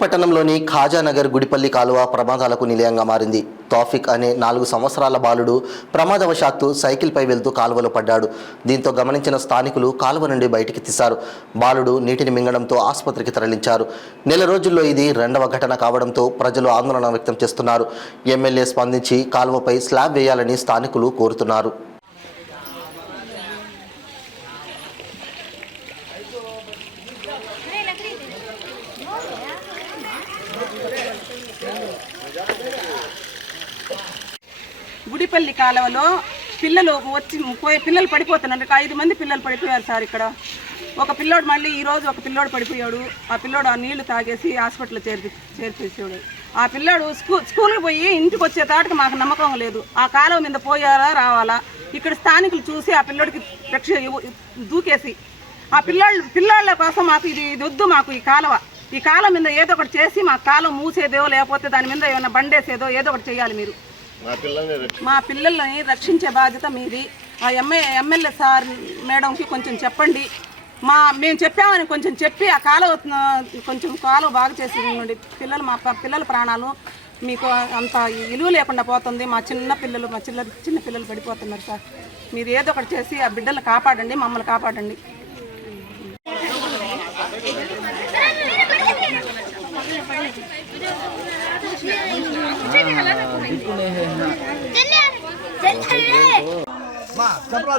పట్టణంలోని ఖాజానగర్ గుడిపల్లి కాలువ ప్రమాదాలకు నిలయంగా మారింది. తౌఫిక్ అనే 4 సంవత్సరాల బాలుడు ప్రమాదవశాత్తు సైకిల్పై వెళ్తూ కాలువలో పడ్డాడు. దీంతో గమనించిన స్థానికులు కాలువ నుండి బయటికి తీశారు. బాలుడు నీటిని మింగడంతో ఆసుపత్రికి తరలించారు. నెల రోజుల్లో ఇది 2వ ఘటన కావడంతో ప్రజలు ఆందోళన వ్యక్తం చేస్తున్నారు. ఎమ్మెల్యే స్పందించి కాలువపై స్లాబ్ వేయాలని స్థానికులు కోరుతున్నారు. గుడిపల్లి కాలువలో పిల్లలు పిల్లలు పడిపోతున్నారు. 5 మంది పిల్లలు పడిపోయారు సార్. ఇక్కడ ఒక పిల్లోడు మళ్ళీ ఈరోజు ఒక పిల్లోడు పడిపోయాడు. ఆ పిల్లోడు ఆ నీళ్లు తాగేసి హాస్పిటల్లో చేర్చేసాడు. ఆ పిల్లోడు స్కూల్కి పోయి ఇంటికి వచ్చే తాటికి మాకు నమ్మకం లేదు. ఆ కాలువ మీద పోయారా రావాలా. ఇక్కడ స్థానికులు చూసి ఆ పిల్లోడికి రక్ష దూకేసి ఆ పిల్లోళ్ళ కోసం మాకు ఇది వద్దు. మాకు ఈ కాలువ మీద ఏదో ఒకటి చేసి మా కాలువ మూసేదో లేకపోతే దాని మీద ఏమైనా బండేసేదో ఏదో ఒకటి చేయాలి. మీరు మా పిల్లల్ని రక్షించే బాధ్యత మీది. ఆ ఎమ్మెల్యే సార్ మేడంకి కొంచెం చెప్పండి. మేము చెప్పామని కొంచెం చెప్పి ఆ కాలువ బాగా చేసి మా పిల్లల ప్రాణాలు మీకు అంత విలువ లేకుండా పోతుంది. మా చిన్న పిల్లలు పడిపోతున్నారు సార్. మీరు ఏదో ఒకటి చేసి ఆ బిడ్డలు కాపాడండి, మమ్మల్ని కాపాడండి. चपला